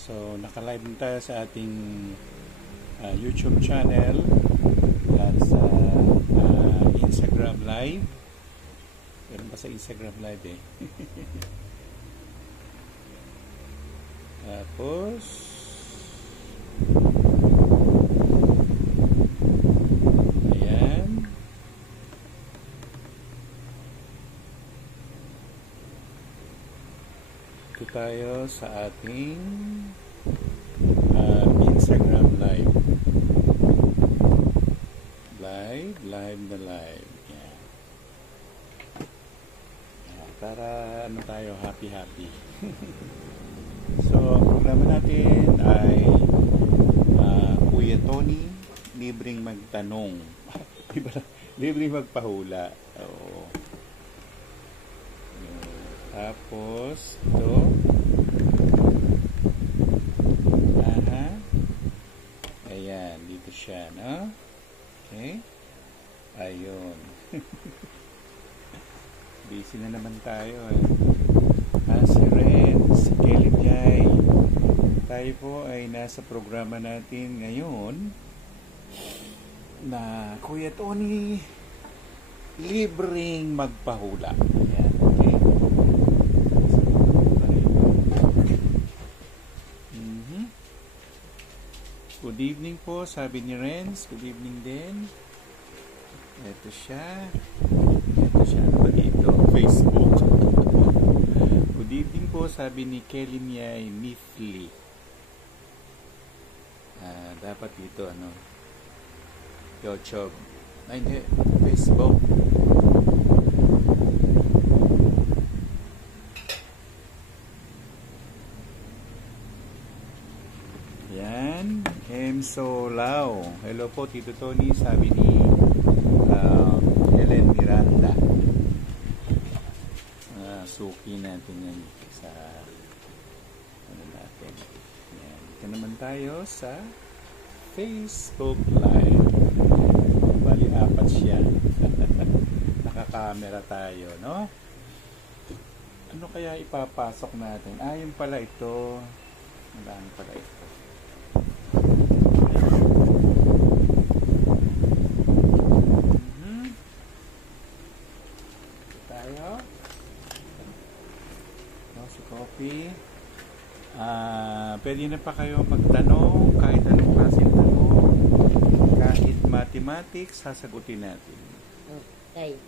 So, naka-live din tayo sa ating YouTube channel at sa Instagram Live. Meron pa sa Instagram Live eh. Tapos, ayan. Ito tayo sa ating Instagram Live. Live na live. Yan. Para ano tayo, happy. So, ang programa natin ay Kuya Tony, libreng magtanong. Libreng magpahula. Oo. Tapos, ito. Ayan, dito siya, no? Okay. Ayun. Busy na naman tayo, eh. Si Ren, si Kelly Jai. Tayo po ay nasa programa natin ngayon na Kuya Tony, libreng magpahula. Ayan, okay. Good evening po, sabi ni Renz. Good evening din. Ito siya. Ano ba dito? Facebook. Good evening po, sabi ni Kelly Miay Mifli. Dapat dito, ano? YouTube. Ay, hindi. Facebook. Yan. Enzo Lau. Hello po, Tito Tony, sabi ni Helen Miranda. Suki natin yan sa ano natin. Yan. Ito naman tayo sa Facebook Live. Bali, 4 siya. Nakakamera tayo, no? Ano kaya ipapasok natin? Yun pala ito. Ano pala ito? Pwede na pa kayo magtanong kahit anong klaseng tanong, kahit mathematics, sasagutin natin. Okay.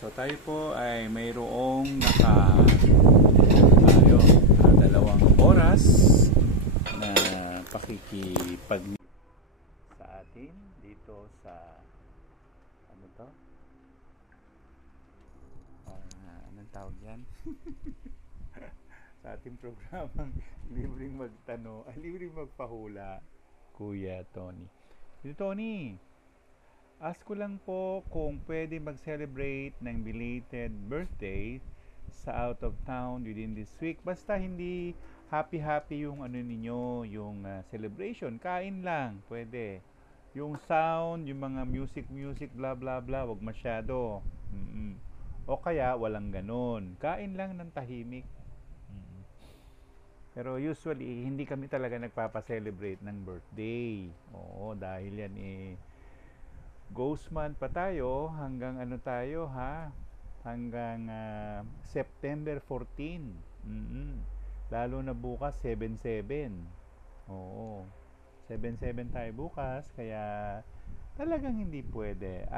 So tayo po ay mayroong 2 oras na pakikipag sa atin dito sa ano to? Anong tawag yan? Sa ating programang libreng magtanong, libreng magpahula, Kuya Tony. Tony, ask ko lang po kung pwede mag-celebrate ng belated birthday sa out of town within this week. Basta hindi happy yung ano ninyo, yung celebration. Kain lang, pwede. Yung sound, yung mga music, bla bla bla, wag masyado. O kaya walang ganun. Kain lang ng tahimik. Pero usually, hindi kami talaga nagpapa-celebrate ng birthday. Oo, dahil yan ghost month pa tayo hanggang ano tayo ha? Hanggang September 14. Lalo na bukas 7/7. Oo. 7/7 tayo bukas kaya talagang hindi pwede.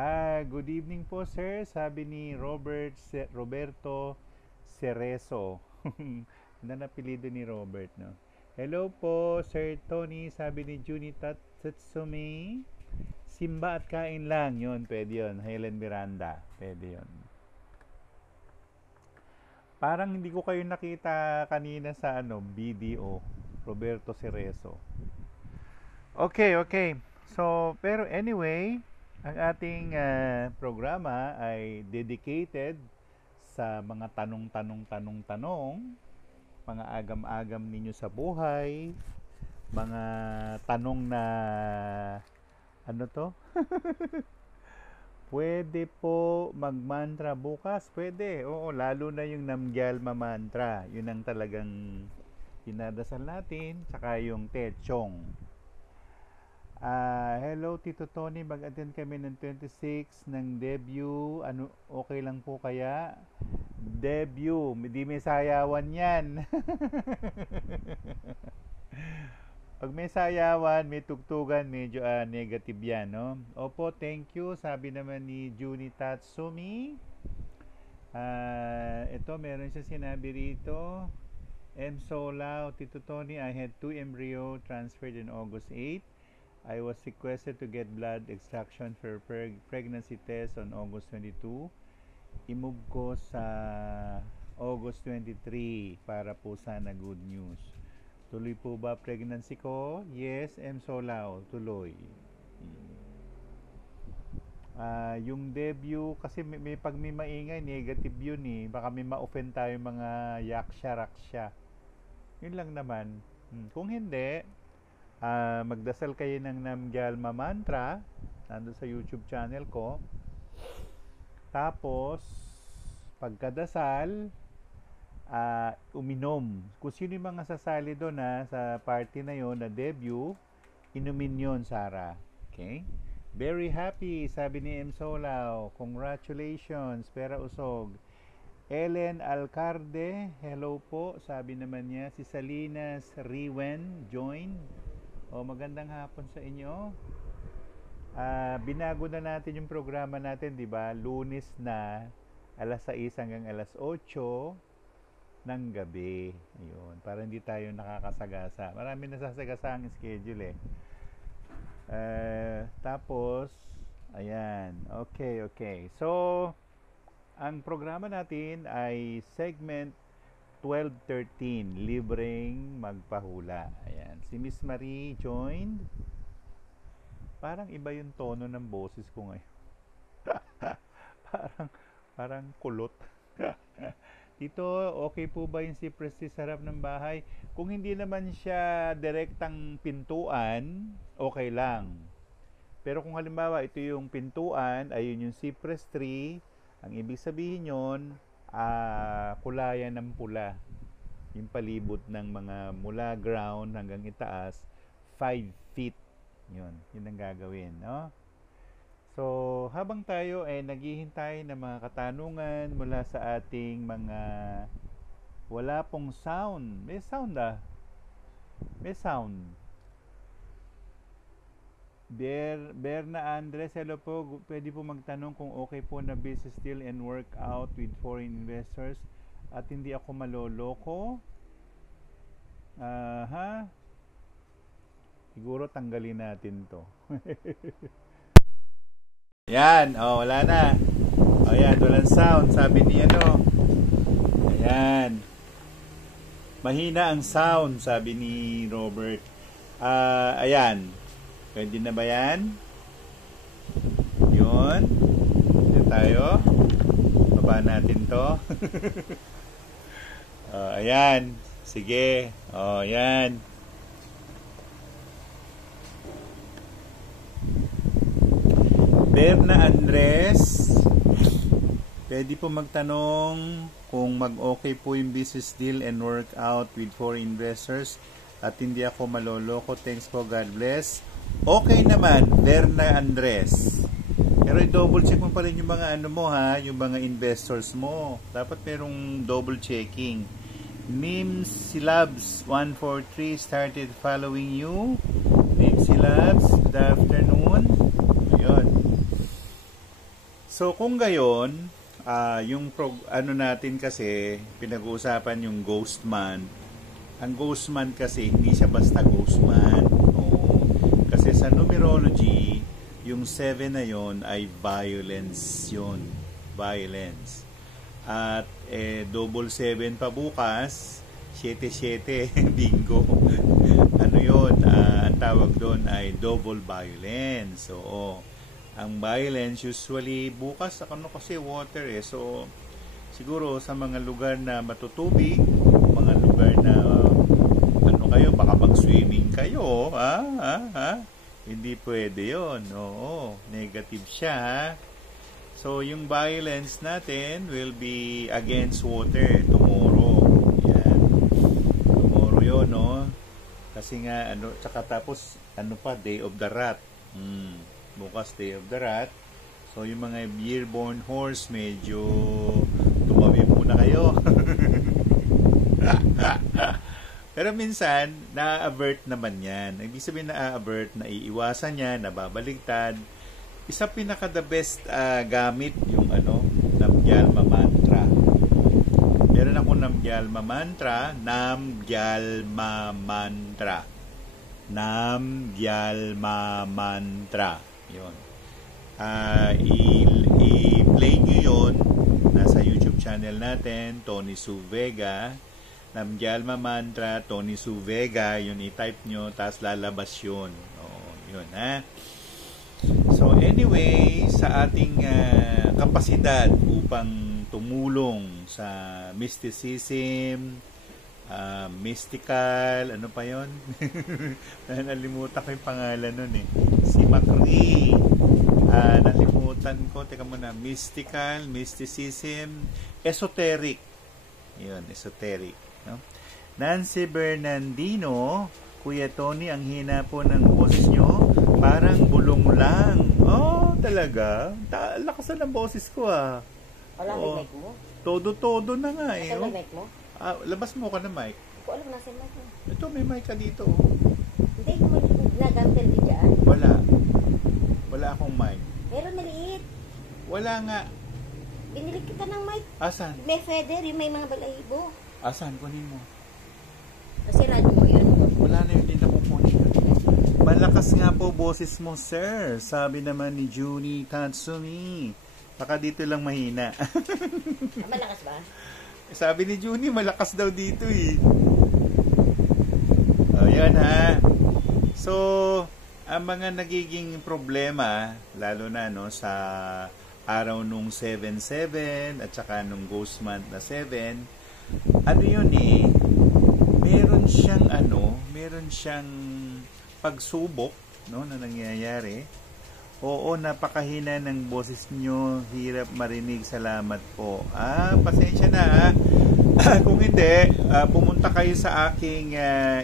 Good evening po sir, sabi ni Roberto Cerezo. Ganda na apelido ni Robert, no? Hello po, Sir Tony, sabi ni Junita Tatsumi. Simba at kain lang, yun, pwede yun. Helen Miranda, pwede yun. Parang hindi ko kayo nakita kanina sa BDO, Roberto Cerezo. Okay. So, pero anyway, ang ating programa ay dedicated sa mga tanong, mga agam-agam ninyo sa buhay, mga tanong na ano to? Pwede po magmantra bukas? Pwede. Oo, lalo na yung Namgyalma mantra. Yun ang talagang dinadasal natin. Tsaka yung Techong. Hello Tito Tony, mag-attend kami ng 26 ng debut. Ano, okay lang po kaya? Debut, hindi may sayawan yan. Pag may sayawan, may tugtugan, medyo negative yan, no? Opo, thank you. Sabi naman ni Juni Tatsumi. Ito, meron siya sinabi rito. M. Solao, Tito Tony, I had 2 embryo transferred in August 8. I was requested to get blood extraction for pregnancy test on August 22. I-move ko sa August 23 para po sana good news. Tuloy po ba pregnancy ko? Yes, M. Solao, tuloy. Yung debut, kasi pag may maingay, negative yun eh. Baka may ma-offend tayo mga yaksha-raksha. Yun lang naman. Kung hindi, magdasal kayo ng Namgyalma mantra nandun sa YouTube channel ko. Tapos pagkadasal, uminom. Kung sino yung mga sasali doon sa party na yon na debut, inumin yon, Sarah. Okay? Very happy, sabi ni M. Solao. Congratulations, pera usog. Ellen Alcarde, hello po, sabi naman niya. Si Salinas Riwen, join. Magandang hapon sa inyo. Binago na natin yung programa natin, di ba? Lunes na, alas 6 hanggang alas 8 ng gabi. Ayun, para hindi tayo nakakasagasa. Marami nasasagasa ang schedule eh. Tapos, ayan. Okay. So, ang programa natin ay segment 12-13, libreng magpahula. Ayan. Si Miss Marie joined. Parang iba yung tono ng boses ko ngayon. parang kulot. Dito, okay po ba yung si Presti sa harap ng bahay? Kung hindi naman siya direktang pintuan, okay lang. Pero kung halimbawa ito yung pintuan, ayun yung cypress tree, ang ibig sabihin yun, kulayan ng pula. Yung palibot ng mga mula ground hanggang itaas, 5 feet. Yun ang gagawin, no? So, habang tayo ay naghihintay ng mga katanungan mula sa ating mga wala pong sound. May sound May sound. Berna Andres, hello po. Pwede po magtanong kung okay po na business deal and work out with foreign investors at hindi ako maloloko. Siguro tanggalin natin to. Yan, wala na. Yan, walang sound. Sabi ni ano. Ayan. Mahina ang sound, sabi ni Robert. Ayan. Pwede na ba yan? Yun. Ito tayo. Baba natin to. Ayan. Sige. Ayan. Berna Andres, pwede po magtanong kung mag-okay po yung business deal and work out with foreign investors at hindi ako maloloko. Thanks po, God bless. Okay naman, Berna Andres. Pero i-double check mo pa rin yung mga ano mo yung mga investors mo. Dapat merong double checking. Mim Silabs 143 started following you. Mim Silabs, good afternoon. Ayun. So kung gayon, yung natin kasi pinag-uusapan yung ghost month. Ang ghost month kasi hindi siya basta ghost month. Kasi sa numerology, yung 7 na yon ay violence yun. Violence. At double 7 pa bukas, 7-7, bingo. Ano yun? Ang tawag doon ay double violence. So, ang violence usually bukas kasi water so siguro sa mga lugar na matutubig, mga lugar na kayo, baka mag-swimming kayo, hindi pwede yon. Negative siya, So, yung violence natin will be against water tomorrow. Yan. Tomorrow yun, no? Kasi nga, tsaka tapos, pa, Day of the Rat. Bukas, Day of the Rat. So, yung mga year-born horse, medyo tumabi muna kayo. Pero minsan, na-avert naman yan. Ibig sabihin na-avert, na iiwasan yan, nababaligtad. Isa pinaka the best gamit yung Namgyalma mantra. Meron ako Namgyalma mantra, Namgyalma mantra. Namgyalma mantra. Yun. I-play nyo yun. Nasa YouTube channel natin, Tony Su Vega. Namgyalma mantra, Tony Su Vega. Yun, i-type nyo, tapos lalabas yun. Yun, ha? So anyway, sa ating kapasidad upang tumulong sa mysticism, mystical, ano pa yon? Nalimutan ko yung pangalan nun eh. Si Macri. Nalimutan ko. Teka muna. Mystical, mysticism, esoteric. Yun, esoteric. No? Nancy Bernardino, Kuya Tony, ang hina po ng boses nyo. Parang bulong lang. Oh, talaga? Lakas na ng boses ko ah. Wala may mic mo? Todo-todo na nga eh. Asan may mic mo? Labas mo ka na mic. Hindi ko alam nasa mic mo. Ito, may mic ka dito. Hindi mo nagamit din dyan. Wala. Wala akong mic. Meron maliit. Wala nga. Binili kita ng mic. Asan? May feather, yung may mga balahibo. Asan? Kunin mo. Nasirado mo yun. Wala na yun. Hindi na kukunin. Malakas nga po boses mo, sir. Sabi naman ni Junie Tatsumi. Baka dito lang mahina. Malakas ba? Sabi ni Junie, malakas daw dito eh. Yan ha. So, ang mga nagiging problema, lalo na sa araw nung 7-7 at saka nung ghost month na 7, yun eh, meron siyang pagsubok na nangyayari. Oo, napakahina ng boses nyo, hirap marinig, salamat po. Pasensya na kung hindi, pumunta kayo sa aking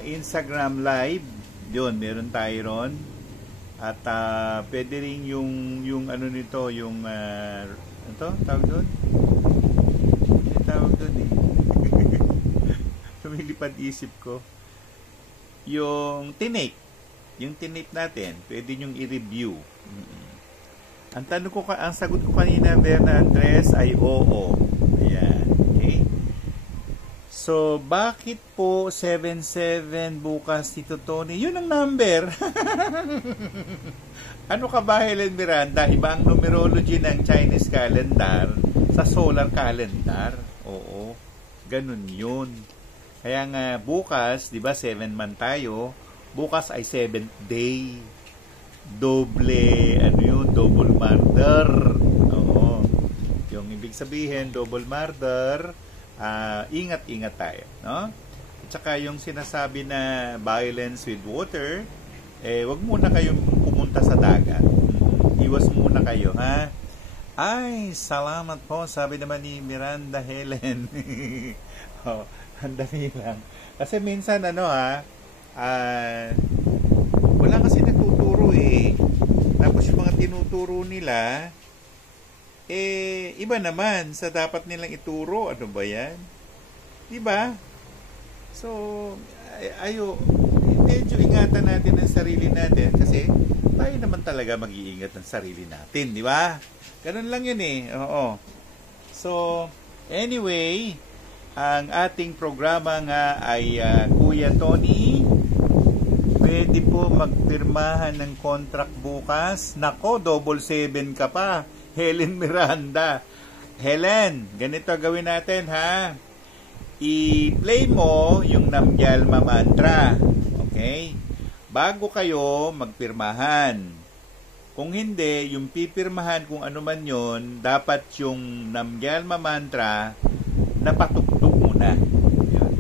Instagram live. Yun, meron tayo ron. At pwede rin yung nito, yung tawag doon? Yung tawag doon eh. Lumilipad isip ko. Yung tinake. Yung tinake natin, pwede nyong i-review. Ang sagot ko kanina, Verna Andres, ay oo. Ayan. Okay? So, bakit po 7-7 bukas, Tito Tony? Yun ang number. Ano ka ba, Helen Miranda? Iba ang numerology ng Chinese calendar sa solar calendar. Oo. Ganun yun. Kaya nga, bukas, di ba, 7 man tayo, bukas ay 7th day. Double murder. Oo. Yung ibig sabihin, double murder, ingat-ingat tayo, no? At saka yung sinasabi na violence with water, wag muna kayong pumunta sa dagat. Iwas muna kayo, ha? Ay, salamat po, sabi naman ni Miranda Helen. Ang dami lang. Kasi minsan, wala kasi nagtuturo eh. Tapos yung mga tinuturo nila, iba naman sa dapat nilang ituro. Ano ba yan? Diba? So, medyo ingatan natin ang sarili natin kasi tayo naman talaga mag-iingat ng sarili natin. Diba? Ganun lang yun eh. Oo. So, anyway, ang ating programa nga ay Kuya Tony, pwede po magpirmahan ng contract bukas. Nako, 7-7 ka pa. Helen Miranda. Helen, ganito gawin natin ha. I-play mo yung Namgyalma mantra. Okay? Bago kayo magpirmahan. Kung hindi, yung pipirmahan kung ano man yun, dapat yung Namgyalma mantra napatugtog muna. Yun.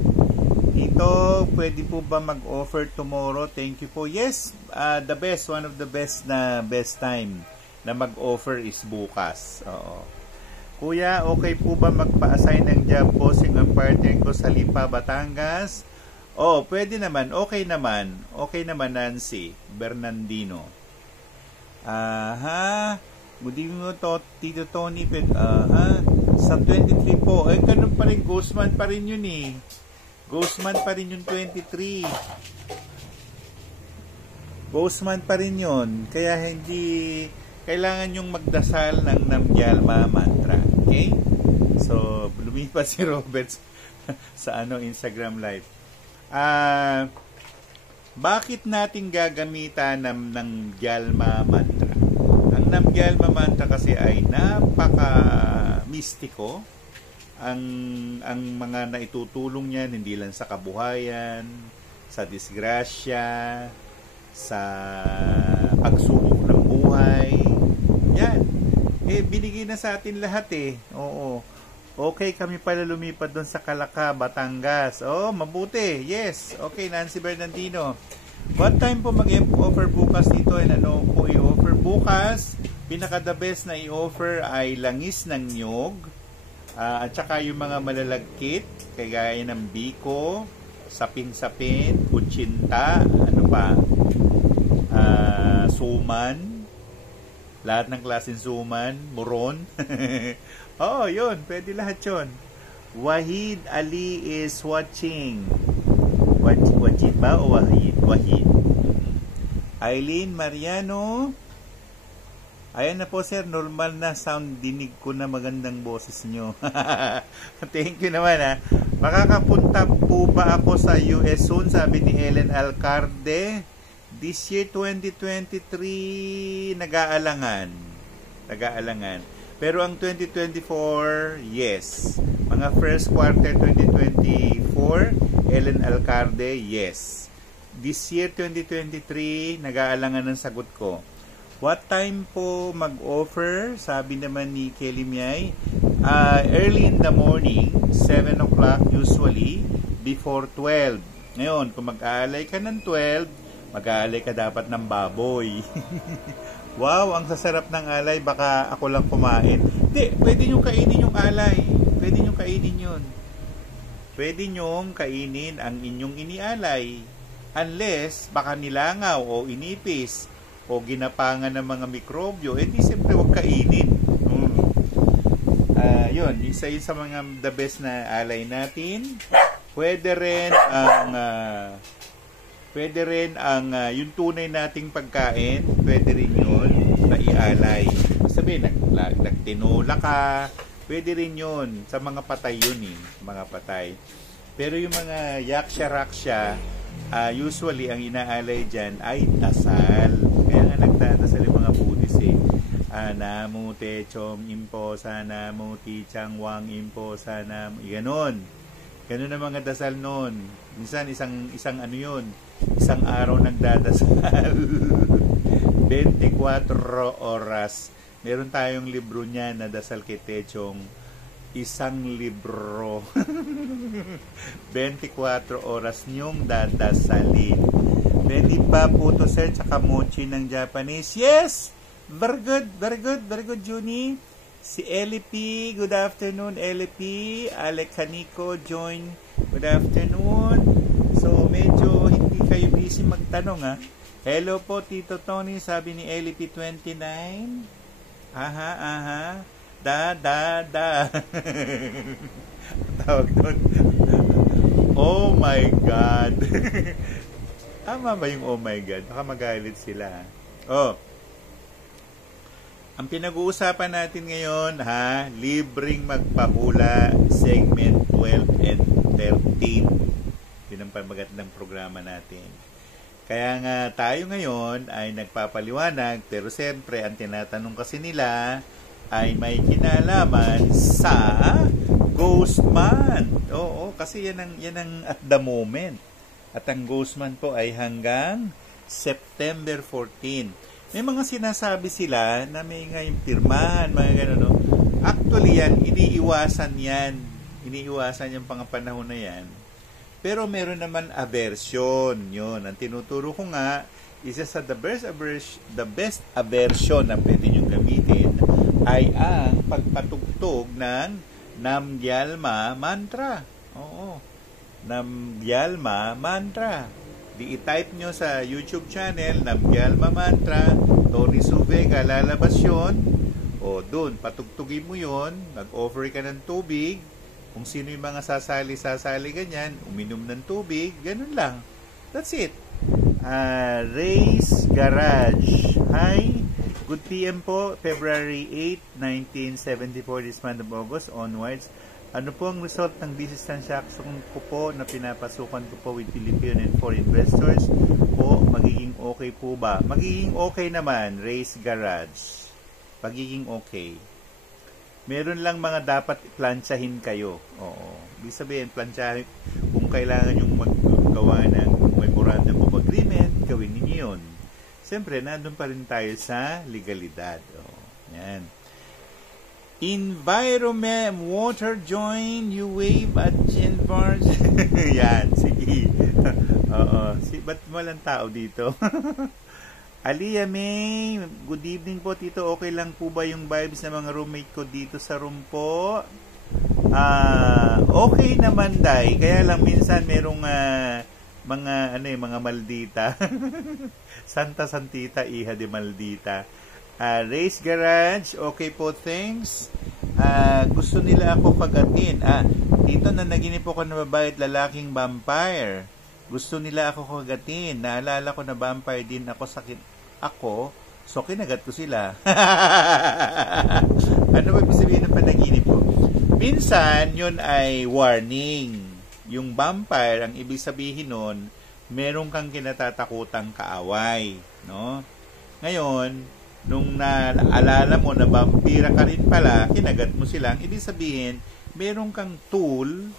Ito, pwede po ba mag-offer tomorrow? Thank you po. Yes, the best, one of the best time. na mag-offer is bukas. Oo. Kuya, okay po ba magpa-assign ng job posting ang partner ko sa Lipa, Batangas? Oh, pwede naman. Okay naman. Okay naman, Nancy Bernardino. Aha. Good evening mo to, Tito Tony. Aha. Sa 23 po. Eh, ganun pa rin. Ghostman pa rin yun eh. Ghostman pa rin yung 23. Ghostman pa rin yun. Kaya hindi kailangan yung magdasal ng Namgyalma mantra. Okay? So, lumipas si Robert sa Instagram live. Bakit natin gagamitan ng Gyalma mantra? Ang Namgyalma mantra kasi ay napaka-mistiko. Ang mga naitutulong niyan hindi lang sa kabuhayan, sa disgrasya, sa pagsubok ng buhay. Yan. Binigay na sa atin lahat eh. Oo. Okay, kami pala lumipat doon sa Calaca, Batangas. Oh, mabuti. Yes. Okay, Nancy Bernardino. What time po mag-offer bukas dito? And ano po i-offer bukas? Pinaka-the best na i-offer ay langis ng nyog. At saka yung mga malalagkit, kagaya ng biko, sapin-sapin, kutsinta, ano pa, suman, lahat ng klaseng suman, muron. Oh, yun. Pwede lahat yun. Wahid Ali is watching. Wajid ba o Wahid? Wahid. Eileen Mariano. Ayan na po sir, normal na sound. Dinig ko na magandang boses nyo. Thank you naman ha. Makakapunta po ba ako sa US soon? Sabi ni Ellen Alcarde. This year 2023, nag-aalangan. Pero ang 2024, yes. Mga first quarter 2024, Ellen Alcarde, yes. This year 2023, nag-aalangan ng sagot ko. What time po mag-offer? Sabi naman ni Kelly Miay, early in the morning, 7 o'clock usually, before 12. Ngayon, kung mag-aalay ka ng 12, mag-aalay ka dapat ng baboy. Wow, ang sasarap ng alay. Baka ako lang kumain. Hindi, pwede nyo kainin yung alay. Pwede nyo kainin yun. Pwede nyo kainin ang inyong inialay. Unless, baka nilangaw o inipis o ginapangan ng mga mikrobyo, di siyempre huwag kainin. Yun, isa yun sa mga the best na alay natin. Pwede rin ang yung tunay nating pagkain, pwede rin yun na ialay. Sabihin, nagtinola ka, pwede rin yun. Sa mga patay yun eh, mga patay. Pero yung mga yaksha-raksha, usually ang inaalay dyan ay dasal. Kaya nga nagdadasal yung mga Buddhist eh. Namo te chom impo sana mo ti chang wang impo sana, ganon. Ganon ang mga dasal noon. Minsan isang ano yun, isang araw nagdadasal. 24 oras. Meron tayong libro niya na dasal kay Techong. Isang libro. 24 oras niyong dadasalin. Pwede ba po to sir tsaka mochi ng Japanese? Yes! Very good, Juni. Si Ellie P, good afternoon, Ellie P. Alec Canico, join. Good afternoon. So, medyo hindi kayo busy magtanong, ha? Hello po, Tito Tony, sabi ni Ellie P. 29. Aha. Da. Tawag doon. Oh my God. Tama ba yung oh my God? Baka magalit sila. Oh. Ang pinag-uusapan natin ngayon, libreng magpahula, segment 12 and 13. Yun ang pamagat ng programa natin. Kaya nga tayo ngayon ay nagpapaliwanag, pero siyempre ang tinatanong kasi nila ay may kinalaman sa Ghostman. Oo, kasi yan ang at the moment. At ang Ghostman po ay hanggang September 14. May mga sinasabi sila na may ngayong pirmahan, mga gano'n. No? Actually yan, iniiwasan yung pangapanahon na yan. Pero meron naman aversion, yun. Ang tinuturo ko nga, isa sa the best aversion na pwede nyo gamitin ay ang pagpatugtog ng Namgyalma mantra. Oo. Namgyalma mantra. Di i-type nyo sa YouTube channel, Namgyalma mantra, Tony Suvega, lalabas yun. O, dun, patugtugin mo yun, mag-offer ka ng tubig. Kung sino yung mga sasali ganyan, uminom ng tubig, ganun lang. That's it. Ray's Garage. Hi, good PM po, February 8, 1974, this month of August onwards. Ano po ang result ng business transaction ko po na pinapasukan ko po with Filipino and foreign investors po? Magiging okay po ba? Magiging okay naman, Ray's Garage. Magiging okay. Meron lang mga dapat plantsahin kayo. Oo. Ibig sabihin, plantsahin kung kailangan yung maggawa ng memorandum of agreement, gawin ninyo yun. Siyempre, nandun pa rin tayo sa legalidad. Yan. Environment, water join, you wave at Jen Bars. Yan, sige. Oo. Ba't walang tao dito? Aliyah May, good evening po, Tito. Okay lang po ba yung vibes ng mga roommate ko dito sa room po? Okay naman, Day. Kaya lang minsan merong mga maldita. Santa Santita, iha de maldita. Ray's Garage, okay po, thanks. Gusto nila ako kagatin. Tito, na naginip ako na babae at lalaking vampire. Gusto nila ako kagatin. Naalala ko na vampire din ako, so kinagat ko sila. Ano ba ibig sabihin ng panaginip ko? Minsan, yun ay warning. Yung vampire, ang ibig sabihin nun, meron kang kinatatakutang kaaway. No? Ngayon, nung naalala mo na vampira ka rin pala, kinagat mo sila, ang ibig sabihin, meron kang tool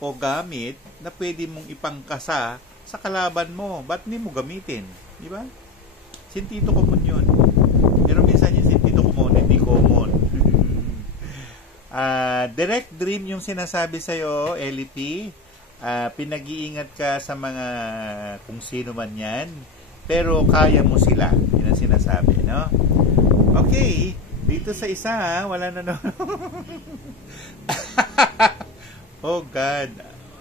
o gamit na pwede mong ipangkasa sa kalaban mo. Ba't hindi mo gamitin? Di ba? Sintito common yun. Pero minsan yung sintito common, hindi common. Direct dream yung sinasabi sa'yo, LP. Pinag-iingat ka sa mga kung sino man yan. Pero kaya mo sila. Yun ang sinasabi, no? Okay. Dito sa isa, wala na no. Oh God.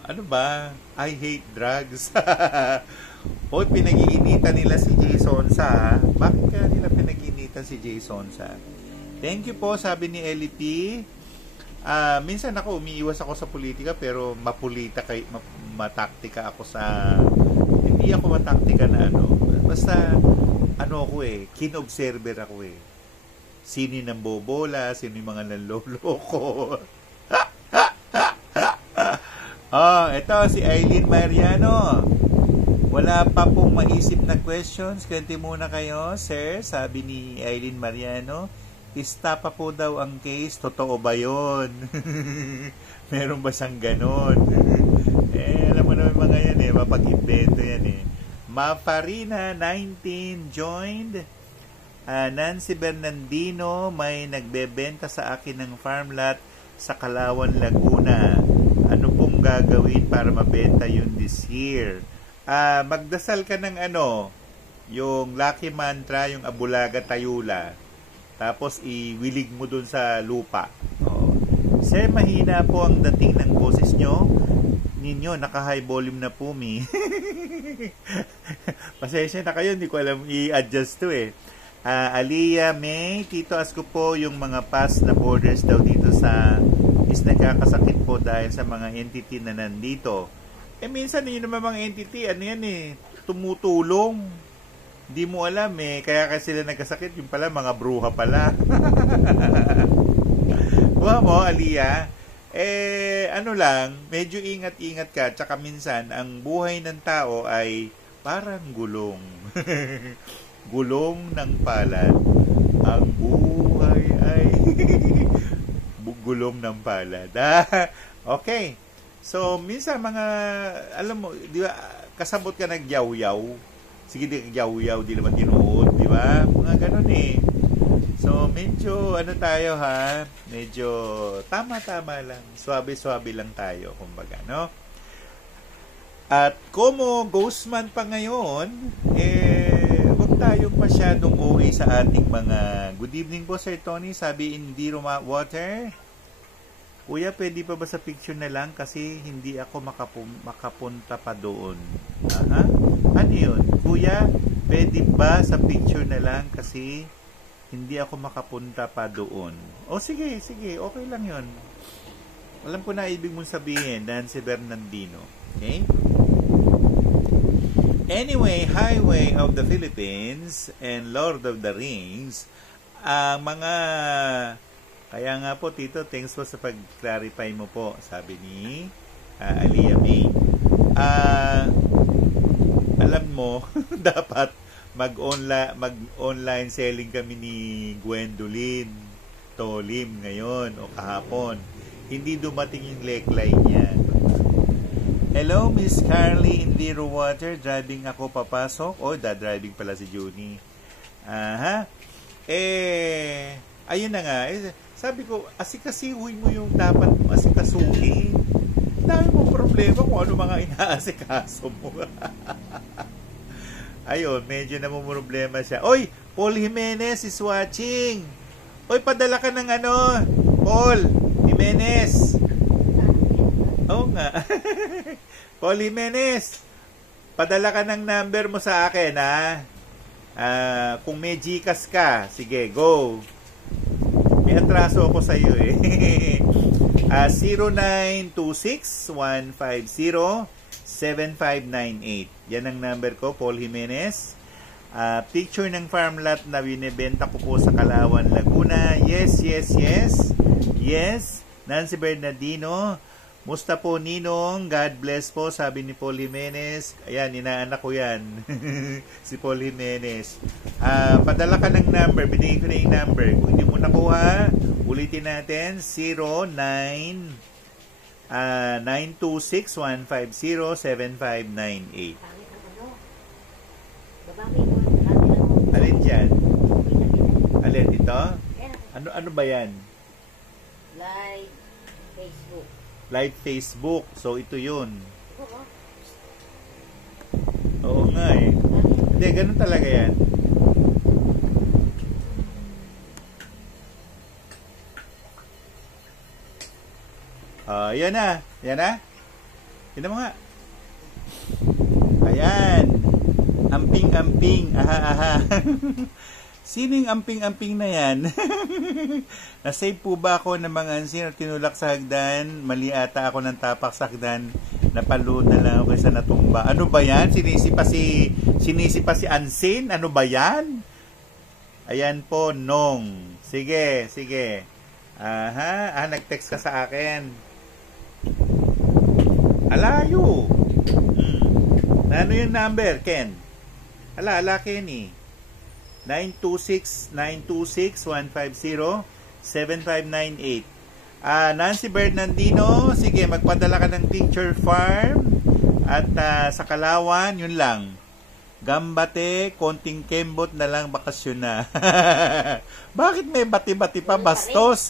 Ano ba? I hate drugs. O, pinag-iinitan nila si Jason sa. Bakit kaya nila pinag-iinitan si Jason sa? Thank you po, sabi ni LP. Minsan ako, umiiwas ako sa politika, pero mataktika ako sa. Hindi ako mataktika na ano. Basta, ako kin-observer ako eh. Sino yung nambobola, sino yung mga nanloloko. Ito si Eileen Mariano. Wala pa pong maisip na questions. Kwente muna kayo, sir. Sabi ni Eileen Mariano, stop pa po daw ang case. Totoo ba yun? Meron ba siyang ganon? Alam mo naman mga yan eh. Mapag-invento yan eh. Mafarina 19 joined. Nancy Bernardino, may nagbebenta sa akin ng farm lot sa Kalawan, Laguna. Ano pong gagawin para mabenta yun this year? Magdasal ka ng yung Lucky Mantra, yung Abulaga Tayula. Tapos iwilig mo dun sa lupa. Sir, mahina po ang dating ng boses ninyo, naka-high volume na po Pasensya na kayo, hindi ko alam i-adjust to eh. Aliyah May, Tito, ask ko po yung mga past na borders daw dito is nagkakasakit po dahil sa mga entity na nandito. Minsan yun naman mga entity, tumutulong. Hindi mo alam kaya kasi sila nagkasakit, yung pala mga bruha pala. Buha mo, Aliyah, medyo ingat-ingat ka, tsaka minsan, ang buhay ng tao ay parang gulong. Gulong ng palad. Ang buhay ay gulong ng palad. Okay. So, minsan alam mo, di ba, kasabot ka ng yaw-yaw. Sige, yaw-yaw, di naman tinuod, di ba? Mga ganun eh. So, medyo, tayo ha? Medyo tama-tama lang. Swabe-swabe lang tayo, kumbaga, no? At como Ghostman pa ngayon, tayong masyadong OA sa ating mga... Good evening po, Sir Tony. Sabi, hindi water. Kuya, pwede pa ba sa picture na lang kasi hindi ako makapunta pa doon? Aha. Ano yun? Kuya, pwede ba sa picture na lang kasi hindi ako makapunta pa doon? O sige, sige. Okay lang yun. Alam ko na ibig mong sabihin, Nancy Bernardino. Okay? Anyway, Highway of the Philippines and Lord of the Rings, ang mga... Kaya nga po, Tito, thanks po sa pag-clarify mo po, sabi ni Aliyah May. Alam mo, dapat mag-online selling kami ni Gwendolyn Tolim ngayon o kahapon. Hindi dumating yung lekline niya. Hello, Miss Carly in Zero Water. Driving ako papasok. O, driving pala si Juni. Aha. Ayun na nga. Sabi ko, asikasuhin mo yung dapat mo asikasuhin. Dami mong problema kung ano mga inaasikaso mo. Ayun, medyo namumroblema siya. Oy, Paul Jimenez is watching. Oy, padala ka ng ano, Paul Jimenez. Oo nga. Paul Jimenez, padala ka ng number mo sa akin, ha? Kung may GCash ka, sige, go. May atraso ako sa iyo, eh. 0926-150-7598. Yan ang number ko, Paul Jimenez. Picture ng farm lot na binibenta ko po sa Calauan, Laguna. Yes, yes, yes. Yes, Nancy Bernardino. Musta po, Ninong? God bless po, sabi ni Paul Jimenez. Ayan, inaanak ko yan. Si Paul Jimenez. Padala ka ng number. Binigay ko na yung number. Kung hindi mo nakuha, ulitin natin. 0926-150-7598. Alin dyan? Alin dito? Ano ba yan? Live Facebook. Live Facebook. So, ito yun. Oo nga eh. Hindi, ganun talaga yan. Yan na. Yan na. Tignan mo nga. Ayan. Amping-amping. Aha. Sino yung amping-amping na yan? Nasave po ba ako ng mga ansin at tinulak sa hagdan? Mali ata ako ng tapak sa hagdan. Napalood na lang ako kaysa natumba. Ano ba yan? Sinisi pa si Ansin? Ano ba yan? Ayan po, Nong. Sige, sige. Aha. Nag-text ka sa akin. Alayo. Ano yung number, Ken? Ala, Kenny. 926-150-7598. Nancy Bernardino, sige, magpadala ka ng picture farm at sa Calauan, yun lang. Gambate, konting kembot na lang, bakasyon na. Bakit may bati-bati pa? Bastos.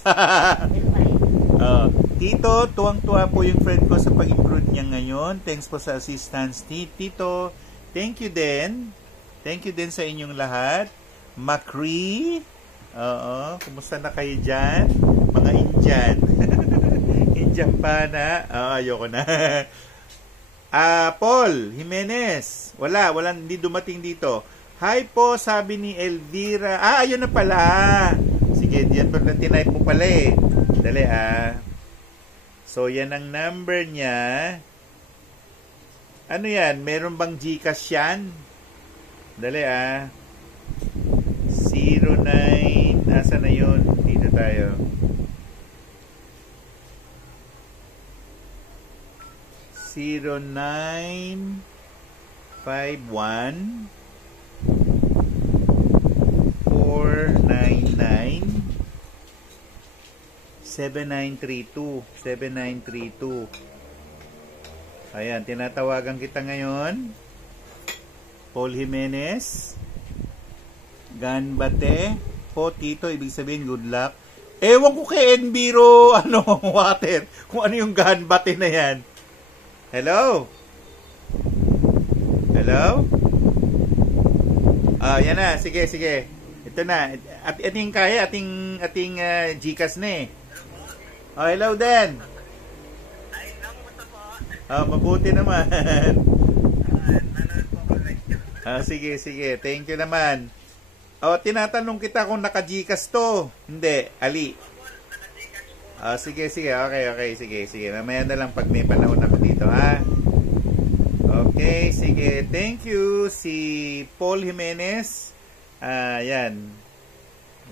Tito, tuwang-tuwa po yung friend ko sa pag-improve niya ngayon. Thanks po sa assistance, Tito. Thank you din. Thank you din sa inyong lahat. Macri. Kumusta na kayo dyan? Mga Indian. Indian pa na. Ayoko na. Paul Jimenez. Wala, hindi dumating dito. Hi po, sabi ni Elvira. Ayun na pala. Sige, diyan pa na tinype mo pala eh. Dali So, yan ang number niya. Ano yan? Meron bang GCash yan? Dali 09, nasa na yun? Dito tayo. 0951 499 7932. Ayan, tinatawagan kita ngayon. Paul Jimenez. Ganbate. Po, Tito, ibig sabihin, good luck. Ewan ko kay Enbiro, water. Kung ano yung ganbate na yan. Hello? Hello? Yan na. Sige, sige. Ito na. Ating kaya, ating Gcash na eh. Hello Dan. Mabuti naman. Sige, sige. Thank you naman. Tinatanong kita kung naka-Gcash to. Hindi, Ali. Sige, sige. Okay. Sige, sige. Mamaya na lang pag may panahon ako dito, ha? Okay, sige. Thank you. Si Paul Jimenez. Yan.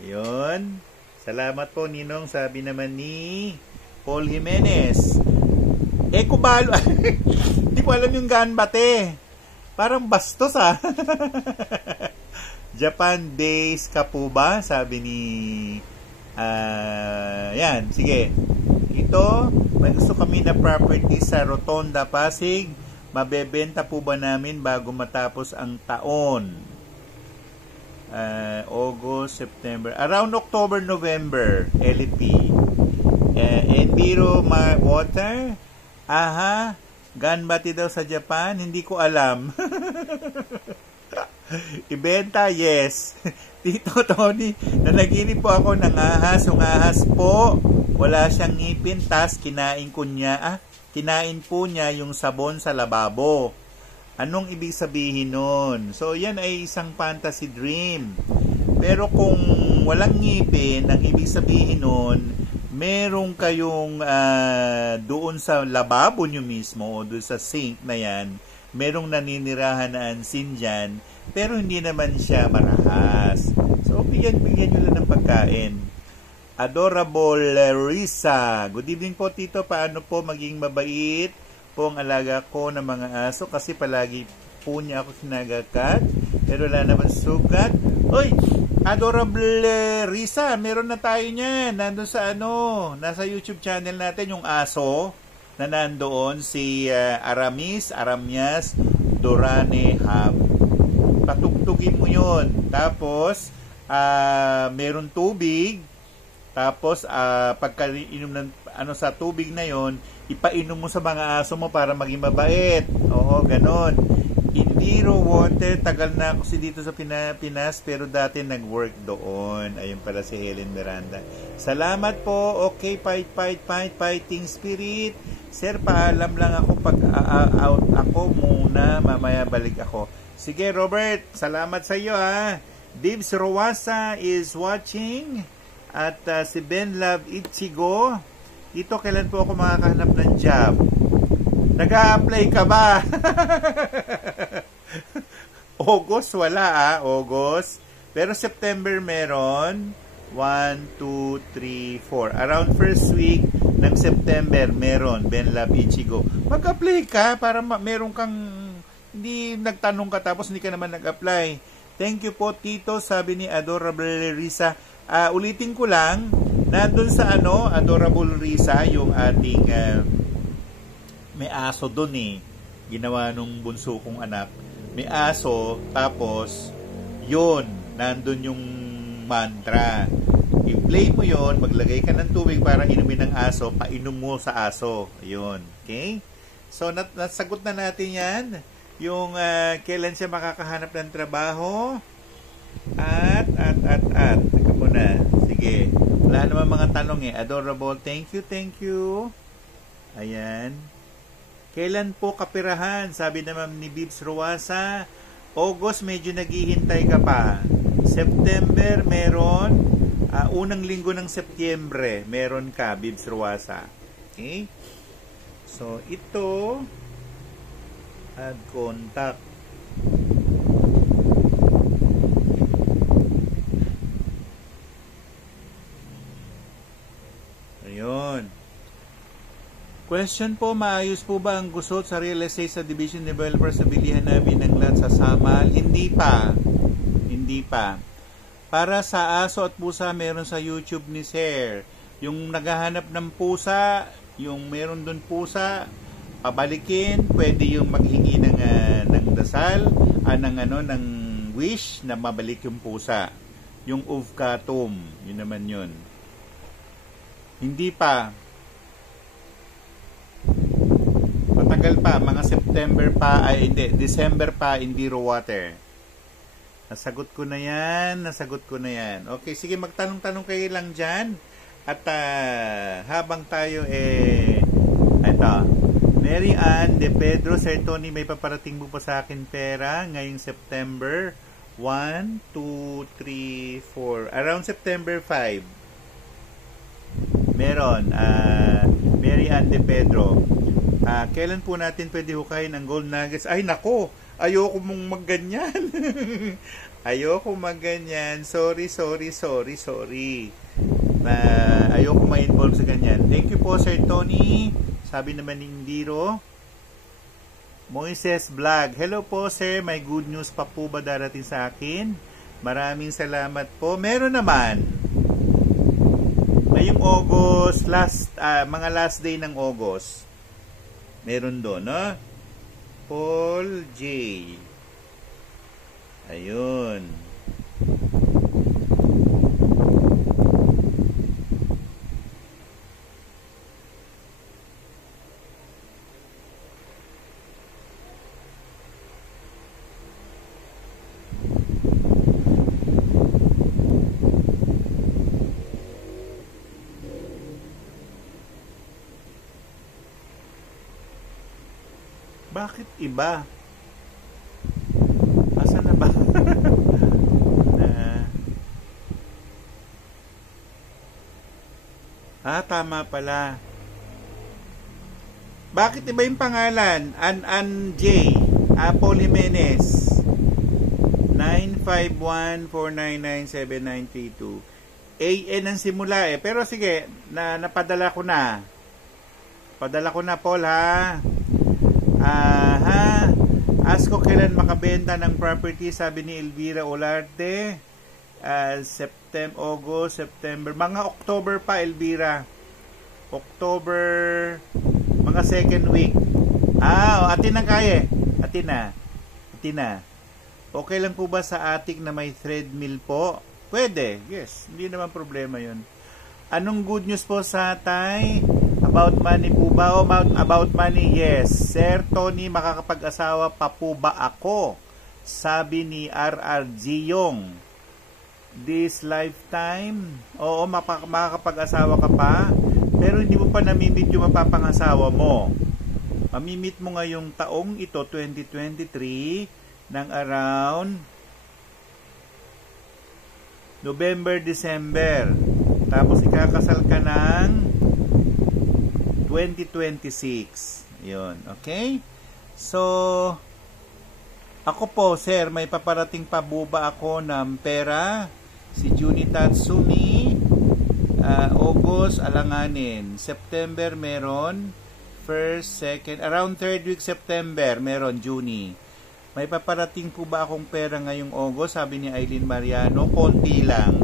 Ayun. Salamat po, Ninong. Sabi naman ni Paul Jimenez. Kubalo. Hindi ko alam yung ganbate. Parang bastos, Japan days ka po ba? Sabi ni... yan, sige. Ito, may gusto kami na property sa Rotonda, Pasig. Mabebenta po ba namin bago matapos ang taon? August, September. Around October, November, LP. Enviro Water. Ganbati daw sa Japan. Hindi ko alam. Ibenta, yes. Tito Tony, nanaginip po ako ng ahas. Yung ahas po, wala siyang ngipin, tas kinain po niya yung sabon sa lababo. Anong ibig sabihin nun? So, yan ay isang fantasy dream. Pero kung walang ngipin, ang ibig sabihin nun, meron kayong doon sa lababo nyo mismo o doon sa sink na yan, merong naninirahan na ansin dyan, pero hindi naman siya marahas. So, bigyan nyo lang ng pagkain. Adorable Risa. Good evening po, Tito. Paano po maging mabait po ang alaga ko ng mga aso? Kasi palagi po niya ako sinagakat. Pero wala naman sugat. Oy! Adorable Risa, meron na tayo niyan. Nandun sa nasa YouTube channel natin yung aso na nandoon si Aramias Dorane Hab. Patugtugin mo yun. Tapos, meron tubig. Tapos, pagka inom ng sa tubig na yon, ipainom mo sa mga aso mo para maging mabait. Oo, ganon. Indiro Water, tagal na ako dito sa Pinas, pero dati nag-work doon. Ayun pala si Helen Miranda. Salamat po. Okay, fighting spirit. Sir, paalam lang ako pag out ako muna, mamaya balik ako. Sige, Robert, salamat sa iyo, ha. Dibs Rowasa is watching. At si Ben Love Ichigo. Dito, kailan po ako makakahanap ng job? Nag-a-apply ka ba? August, wala August. Pero September meron. 1, 2, 3, 4. Around first week ng September meron. Ben Love Ichigo. Mag-apply ka para meron kang... Hindi nagtanong ka tapos hindi ka naman nag-apply. Thank you po, Tito. Sabi ni Adorable Risa. Ulitin ko lang. Nandun sa Adorable Risa, yung ating... may aso doon ginawa nung bunso kong anak. May aso, tapos yun, nandun yung mantra. I-play mo yon, maglagay ka ng tubig para inumin ng aso, painom mo sa aso. Yun, okay? So, nasagot na natin yan. Yung kailan siya makakahanap ng trabaho. At. Teka muna. Sige. Wala naman mga tanong Adorable. Thank you. Ayan. Kailan po kapirahan? Sabi naman ni Bibs Ruasa, August medyo naghihintay ka pa. September meron. Unang linggo ng Setyembre meron ka, Bibs Ruasa. Okay? So, ito add contact. Ayun. Question po, maayos po ba ang gusot sa real estate sa division developer sa bilihan namin ng land sa Samal? Hindi pa. Para sa aso at pusa, meron sa YouTube ni Sir. Yung naghahanap ng pusa, yung meron doon pusa, pabalikin, pwede yung maghingi ng dasal, ng wish na mabalik yung pusa. Yung uvkatum, yun naman yun. Hindi pa. Matagal pa, mga September pa, hindi, December pa, Indiro Water. Nasagot ko na yan. Nasagot ko na yan. Okay, sige, magtanong-tanong kayo lang dyan. At habang tayo ito, Mary Ann De Pedro, Sir Tony, may paparating mo pa sa akin pera ngayong September 1, 2, 3, 4. Around September 5. Meron. Mary Ann De Pedro. Kailan po natin pwede hukayin ang gold nuggets? Ay, nako! Ayoko mong magganyan. Ayoko magganyan. Sorry. Ayoko ma-involve sa ganyan. Thank you po, Sir Tony. Sabi naman ni Indiro. Moises Vlog. Hello po, sir. May good news pa po ba darating sa akin? Maraming salamat po. Meron naman. Ngayong August, mga last day ng August. Meron doon, no? Paul J. Ayun. Bakit iba? Asa na ba? Tama pala. Bakit iba yung pangalan? An J. Paul Jimenez. 951-499-7932. AN ang simula Pero sige, napadala ko na. Padala ko na, Paul, ha? Ask ko kailan makabenta ng property, sabi ni Elvira Olarte. August, September, mga October pa, Elvira. October, mga second week. Atin na kaya. Atin na. Okay lang po ba sa attic na may thread mill po? Pwede, yes. Hindi naman problema yun. Anong good news po sa Tay? About money po ba? About money, yes. Sir Tony, makakapag-asawa pa po ba ako? Sabi ni RR Giyong. This lifetime? Oo, makakapag-asawa ka pa. Pero hindi mo pa namimit yung mapapangasawa mo. Mamimit mo ngayong taong ito, 2023, ng around November, December. Tapos ikakasal ka ng 2026. Yun, okay? So, ako po, sir, may paparating pa buba ako ng pera. Si Juni Tatsumi, August, alanganin. September, meron. First, second, around third week September, meron, Juni. May paparating po ba akong pera ngayong August? Sabi ni Aileen Mariano, konti lang.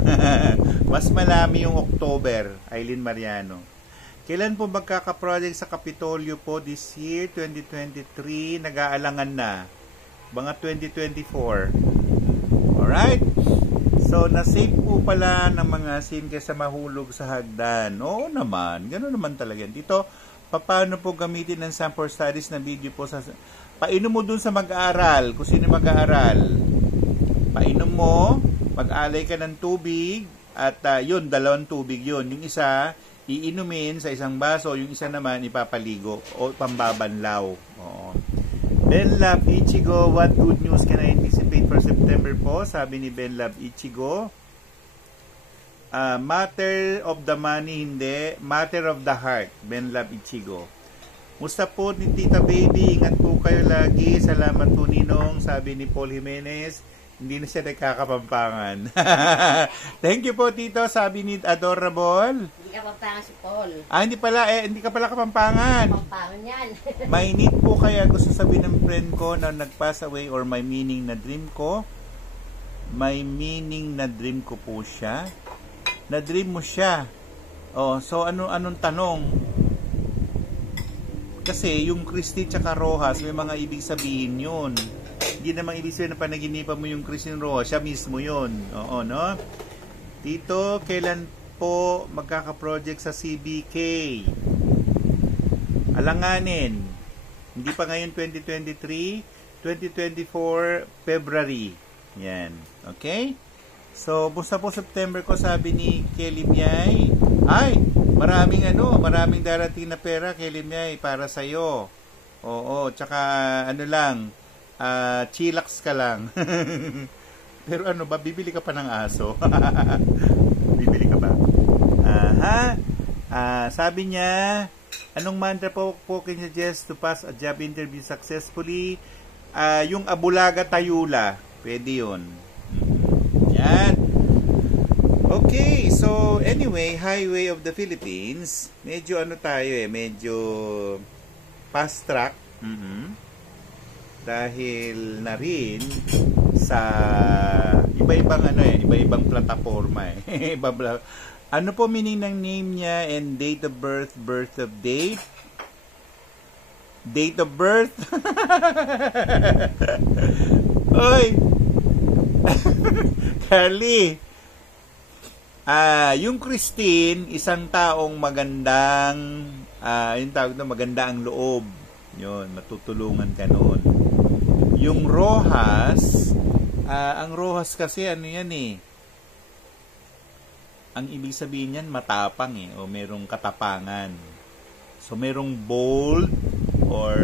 Mas malami yung October, Aileen Mariano. Kailan po magkaka-project sa Kapitolyo po this year, 2023? Nag-aalangan na. Mga 2024. Alright? So, na-save po pala ng mga SIM kaysa mahulog sa hagdan. Oo naman. Gano'n naman talaga. Dito, paano po gamitin ng sample studies na video po sa... Painom mo dun sa mag-aaral. Kung sino mag-aaral. Painom mo, mag-alay ka ng tubig, at yun, 2 tubig yun. Yung isa, iinumin sa isang baso, yung isa naman ipapaligo o pambabanlaw. Oo. Benlab Ichigo, what good news can I anticipate for September po? Sabi ni Benlab Ichigo. Matter of the money, hindi. Matter of the heart, Benlab Ichigo. Musta po ni Tita Baby? Ingat po kayo lagi. Salamat po, Ninong. Sabi ni Paul Jimenez. Hindi na siya nagkakapampangan. Thank you po, Tito. Sabi ni Adorable. Hindi ka pampangan si Paul. Hindi pala. Hindi ka pala kapampangan. Pampangan yan. May need po kaya gusto sabihin ng friend ko na nag-pass away or may meaning na dream ko. May meaning na dream ko po siya. Na-dream mo siya. So anong tanong? Kasi yung Christine tsaka Rojas, may mga ibig sabihin yun. Hindi naman ibig sabihin na panaginipan mo yung Christine Rojas, siya mismo yun. Oo, no? Dito, kailan po magkaka-project sa CBK? Alanganin. Hindi pa ngayon 2023, 2024, February. Yan. Okay? So, busta po September ko, sabi ni Kelly Miay. Ay, maraming darating na pera, Kelly Miay, para sa'yo. Oo, tsaka chillax ka lang. Pero bibili ka pa ng aso? Bibili ka ba? Sabi niya, anong mantra po can you suggest to pass a job interview successfully? Yung Abulaga Tayula. Pwede yun. Yan. Okay, so anyway, Highway of the Philippines. Medyo medyo fast track. Dahil na rin sa iba-ibang plataforma Ano po meaning ng name niya and date of birth of date? Date of birth? Oy! Carly! Yung Christine, isang taong magandang, maganda ang loob. Yun, matutulungan ka noon. Yung Rojas, ang Rojas kasi ang ibig sabihin niyan matapang o merong katapangan. So merong bold or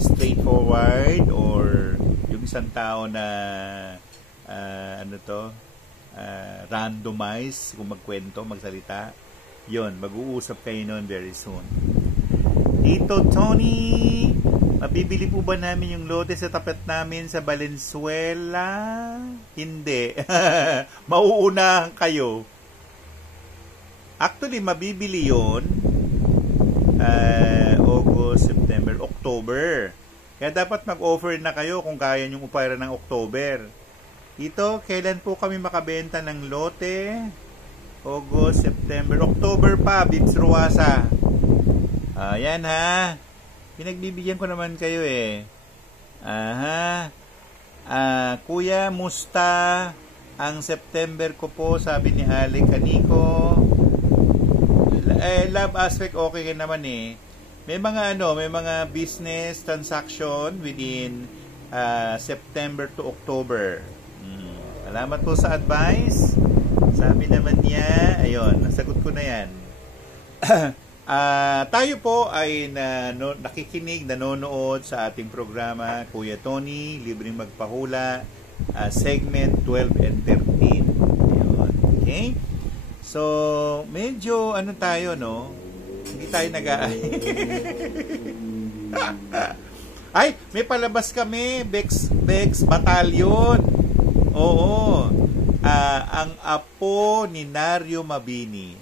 straightforward or yung isang tao na randomize kung magkwento, magsalita. Yon, mag-uusap kayo noon very soon. Tito Tony, mabibili po ba namin yung lote sa tapat namin sa Valenzuela? Hindi. Mauunahan kayo. Actually, mabibili yon August, September, October. Kaya dapat mag-offer na kayo kung kaya nyong upayra ng October. Ito, kailan po kami makabenta ng lote? August, September, October pa, Bibs Ruasa. Ayan pinagbibigyan ko naman kayo Kuya, musta ang September ko po, sabi ni Ale Canico. Love aspect okay naman May mga business transaction within September to October. Salamat po sa advice. Sabi naman niya, ayun, nasagot ko na yan. Tayo po ay nakikinig, nanonood sa ating programa, Kuya Tony, Libreng Magpahula, segment 12 and 13. Ayun, okay? So, medyo tayo, hindi tayo Ay, may palabas kami, Bex Battalion. Oo. Ang apo ni Nario Mabini.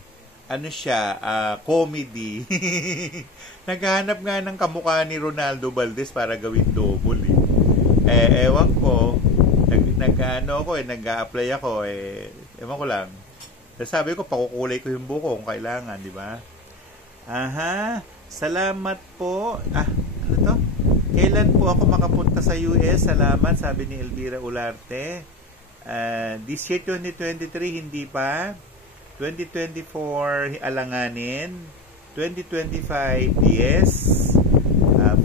Comedy. Naghahanap nga ng kamukha ni Ronaldo Valdez para gawin double ewan ko. Nag-a-apply ako ewan ko lang. Sabi ko, pakukulay ko yung buko kung kailangan, di ba? Salamat po. Ano to? Kailan po ako makapunta sa US? Salamat, sabi ni Elvira Ularte. This year, 2023, hindi pa. 2024, alanganin. 2025, yes.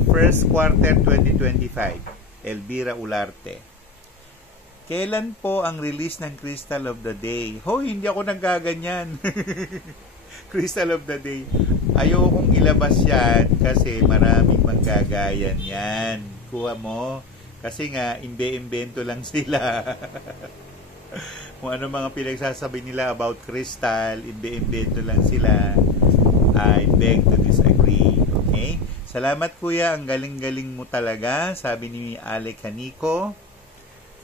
First quarter, 2025. Elvira Ularte. Kailan po ang release ng Crystal of the Day? Hindi ako nagaganyan. Crystal of the Day. Ayokong ilabas yan kasi maraming manggagayan yan. Kuha mo. Kasi nga, imbe-imbento lang sila. Kung ano mga pinagsasabi nila about crystal, imbe-imbento lang sila. I beg to disagree. Okay? Salamat kuya, ang galing-galing mo talaga. Sabi ni Ale Canico.